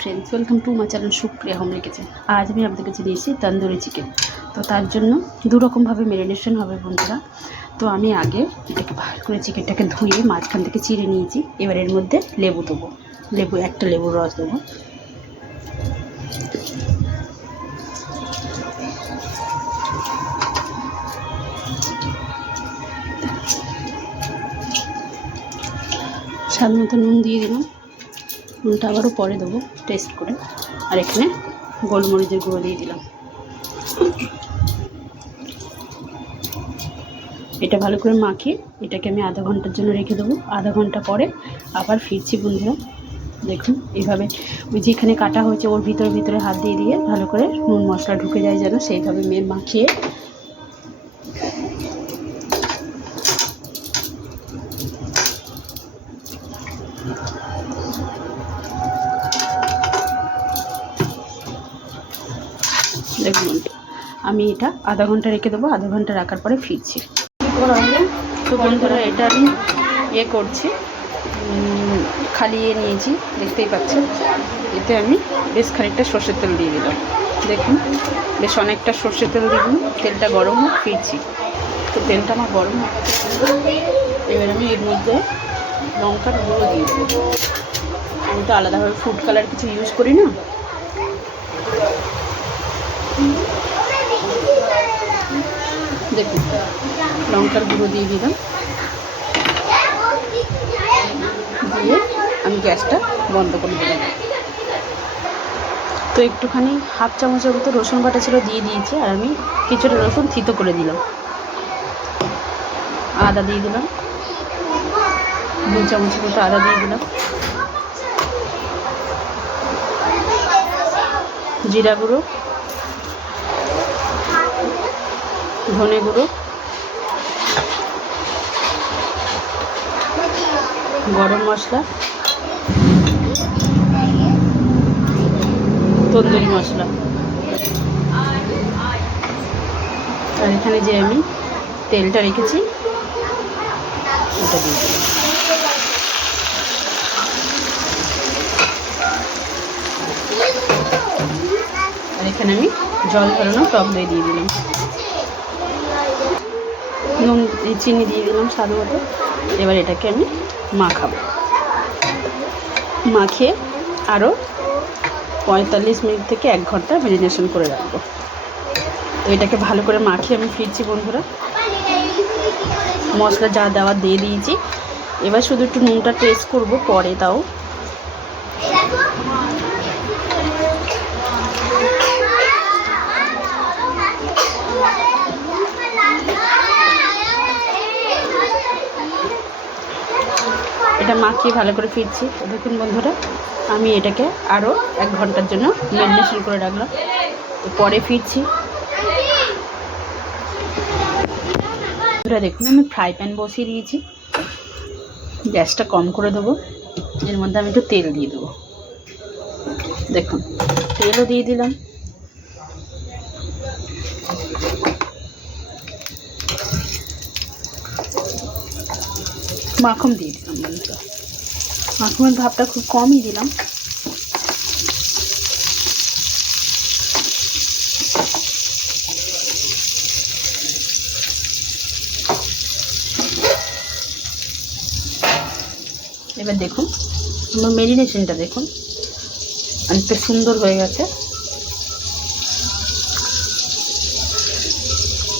Friends, welcome to my channel Supriya homely kitchen. আজ আমি আপনাদের কাছে দিয়েছি তন্দুরি চিকেন। তো তার জন্য দুরকমভাবে ম্যারিনেশন হবে বন্ধুরা। তো আমি আগে এটাকে ভালো করে চিকেনটাকে ধুয়ে মাঝখান থেকে চিড়ে নিয়েছি। এবার এর মধ্যে লেবু দেবো, একটা লেবুর রস দেবো। স্বাদ মতো নুন দিয়ে দিলাম। নুনটা আবারও পরে দেবো টেস্ট করে। আর এখানে গোলমরিচের গুঁড়ো দিয়ে দিলাম। এটা ভালো করে মাখিয়ে এটাকে আমি আধা ঘন্টার জন্য রেখে দেবো। আধা ঘন্টা পরে আবার ফিরছি বন্ধুরা। দেখুন এইভাবে ওই যেখানে কাটা হয়েছে ওর ভিতরে হাত দিয়ে দিয়ে ভালো করে নুন মশলা ঢুকে যায় যেন, সেইভাবে মাখিয়ে দেখুন আমি এটা আধা ঘন্টা রেখে দেবো। আধা ঘন্টা রাখার পরে ফিরছি। তো বন্ধুরা এটা আমি করছি, খালি নিয়েছি দেখতেই পাচ্ছেন। এতে আমি বেশ খানিকটা সর্ষের তেল দিয়ে দিলাম। দেখুন বেশ অনেকটা সর্ষের তেল দিয়ে দিলাম। তেলটা গরম হোক, ফিরছি। তো তেলটা আমার গরম হোক। এবার আমি এর মধ্যে লঙ্কার গুঁড়ো দিয়ে দেবো। আমি তো আলাদাভাবে ফুড কালার কিছু ইউজ করি না। দেখুন লঙ্কার গুঁড়ো দিয়ে দিলাম। দিয়ে আমি গ্যাসটা বন্ধ করে দিলাম। তো একটুখানি হাফ চামচের মতো রসুন বাটা ছিল দিয়ে দিয়েছি। আর আমি কিছুটা রসুন থিতো করে দিলাম। আদা দিয়ে দিলাম, 2 চামচের মতো আদা দিয়ে দিলাম। জিরা গুঁড়ো, ধনে গুঁড়ো, গরম মশলা, তন্দুরি মশলা। আর এখানে যে আমি তেলটা রেখেছি ওটা দিয়ে দিলাম। আর এখানে আমি জল ভরানো টক দই দিয়ে দিলাম। নুন চিনি দিয়ে দিলাম স্বাদ মতো। এবার এটাকে আমি মাখাবো। মাখিয়ে আরও 45 মিনিট থেকে 1 ঘন্টা ম্যারিনেশন করে রাখবো। তো এটাকে ভালো করে মাখিয়ে আমি ফিরছি বন্ধুরা। মশলা যা দেওয়া দিয়ে দিয়েছি। এবার শুধু একটু নুনটা টেস্ট করব পরে। তাও এটা মাখিয়ে ভালো করে ফিরছি। দেখুন বন্ধুরা আমি এটাকে আরও 1 ঘন্টার জন্য ম্যারিনেশন করে রাখলাম। পরে ফিরছি। দেখুন আমি ফ্রাই প্যান বসিয়ে দিয়েছি। গ্যাসটা কম করে দেবো। এর মধ্যে আমি একটু তেল দিয়ে দেবো। দেখুন তেলও দিয়ে দিলাম। মাখন দিয়ে দিলাম বন্ধুরা। মাখনের ভাবটা খুব কমই দিলাম। এবার দেখুন আমার ম্যারিনেশনটা দেখুন অনেকটা সুন্দর হয়ে গেছে।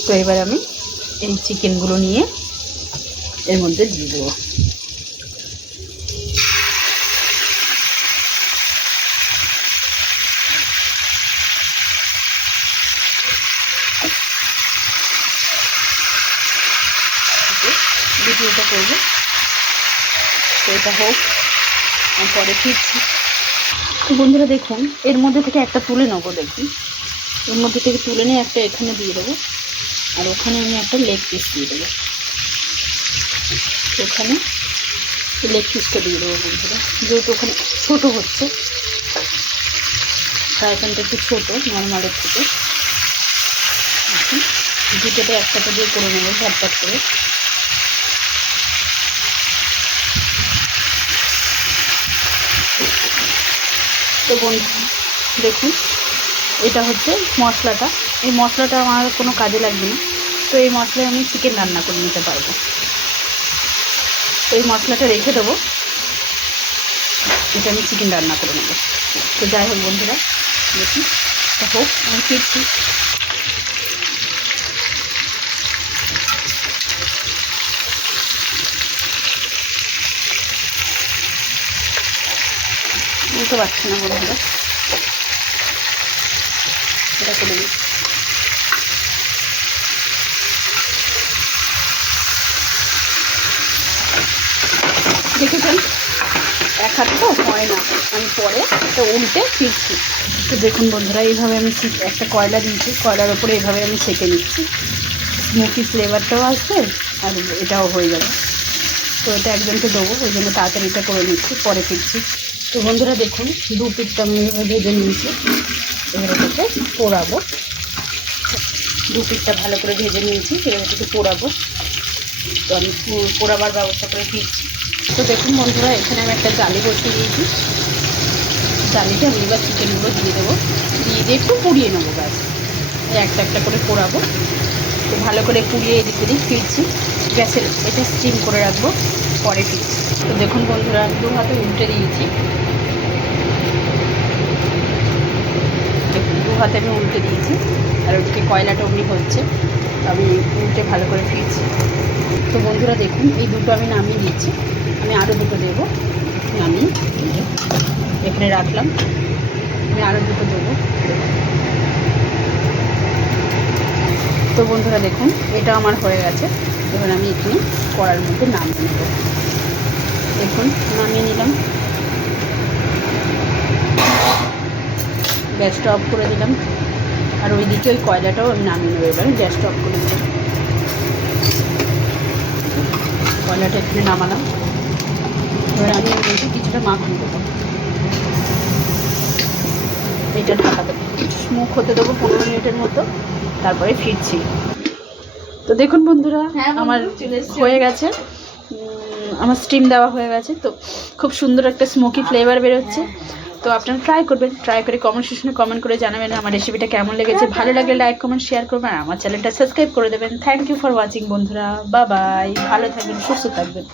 তো এবার আমি এই চিকেনগুলো নিয়ে এর মধ্যে দিয়ে দেবো। ভিডিওটা করবো তো এটা হোক, পরে ফিরছি। বন্ধুরা দেখুন এর মধ্যে থেকে একটা তুলে নেবো। দেখুন এর মধ্যে থেকে তুলে নিয়ে একটা এখানে দিয়ে দেবো। আর ওখানে আমি একটা লেগ পিস দিয়ে দেবো। ওখানে লেগ পিসটা দিয়ে দেবো বন্ধুরা। যেহেতু ওখানে ছোটো হচ্ছে, ফ্রাই প্যানটা একটু ছোটো, নর্মালের থেকে। দুটোতে একসাথে দিয়ে করে নেবো ঝটপট করে। তো দেখুন এটা হচ্ছে মশলাটা। এই মশলাটা আমার কোনো কাজে লাগবে না, তো এই মশলায় আমি চিকেন রান্না করে নিতে পারবো। তো এই মশলাটা রেখে দেবো, এটা আমি চিকেন রান্না করে নেবো। তো যাই হোক বন্ধুরা, দেখুন এটা হোক, আমি ফিরছি। বুঝতে পারছি না বন্ধুরা, এটা করে দিই। দেখেছেন এক হাত তো হয় না, আমি পরে তো উল্টে ফিরছি। তো দেখুন বন্ধুরা, এইভাবে আমি একটা কয়লা দিয়েছি, কয়লার ওপরে এইভাবে আমি সেঁকে নিচ্ছি। স্মোকি ফ্লেভারটাও আসবে আর এটাও হয়ে যাবে। তো এটা একজনকে দেবো, ওই জন্য তাড়াতাড়ি এটা করে নিচ্ছি, পরে ফিরছি। তো বন্ধুরা দেখুন, দু পিঠটা আমি ভেজে নিয়েছি, এবার এটাকে পোড়াবো। দু পিঠটা ভালো করে ভেজে নিয়েছি, এবার এটাকে পোড়াবো। তো আমি পোড়াবার ব্যবস্থা করে ফিরছি। তো দেখুন বন্ধুরা, এখানে আমি একটা জালি বসিয়ে দিয়েছি। জালিতে আমি এবার চিকেনগুলো দিয়ে দেবো, দিয়ে একটু পুড়িয়ে নেবো ব্যাস। একটা একটা করে পোড়াবো। তো ভালো করে পুড়িয়ে এদিক ওদিক ফিরছি। গ্যাসের এটা স্টিম করে রাখবো, পরে ফিরছি। তো দেখুন বন্ধুরা, দু হাতে উল্টে দিয়েছি। দেখুন দু হাতে আমি উল্টে দিয়েছি, আর ওদিকে কয়লাটা অমনি হচ্ছে, আমি উল্টে ভালো করে ফিরছি। তো বন্ধুরা দেখুন, এই দুটো আমি নামিয়ে দিচ্ছি। আমি আরও দুটো দেবো, নামিয়ে এখানে রাখলাম। আমি আরও দুটো দেবো। তো বন্ধুরা দেখুন, এটা আমার হয়ে গেছে। এবার আমি এখানে কড়ার মধ্যে নামিয়ে নেব। দেখুন নামিয়ে নিলাম, গ্যাসটা অফ করে দিলাম। আর ওইদিকে ওই কয়লাটাও আমি নামিয়ে নেবো। এবার গ্যাসটা অফ করে দিলাম, কয়লাটা এখানে নামালাম। এবার আমি ওই মধ্যে কিছুটা মাখন দেবো, এটা ঢাকা দেবো, স্মোক হতে দেবো 15 মিনিটের মতো, তারপরে ফিরছি। তো দেখুন বন্ধুরা, আমার হয়ে গেছে, আমার স্টিম দেওয়া হয়ে গেছে। তো খুব সুন্দর একটা স্মোকি ফ্লেভার বেরোচ্ছে। তো আপনারা ট্রাই করবেন, ট্রাই করে কমেন্ট সেকশনে কমেন্ট করে জানাবেন আমার রেসিপিটা কেমন লেগেছে। ভালো লাগলে লাইক কমেন্ট শেয়ার করবেন, আর আমার চ্যানেলটা সাবস্ক্রাইব করে দেবেন। থ্যাংক ইউ ফর ওয়াচিং বন্ধুরা, বাই বাই, ভালো থাকবেন, সুস্থ থাকবেন।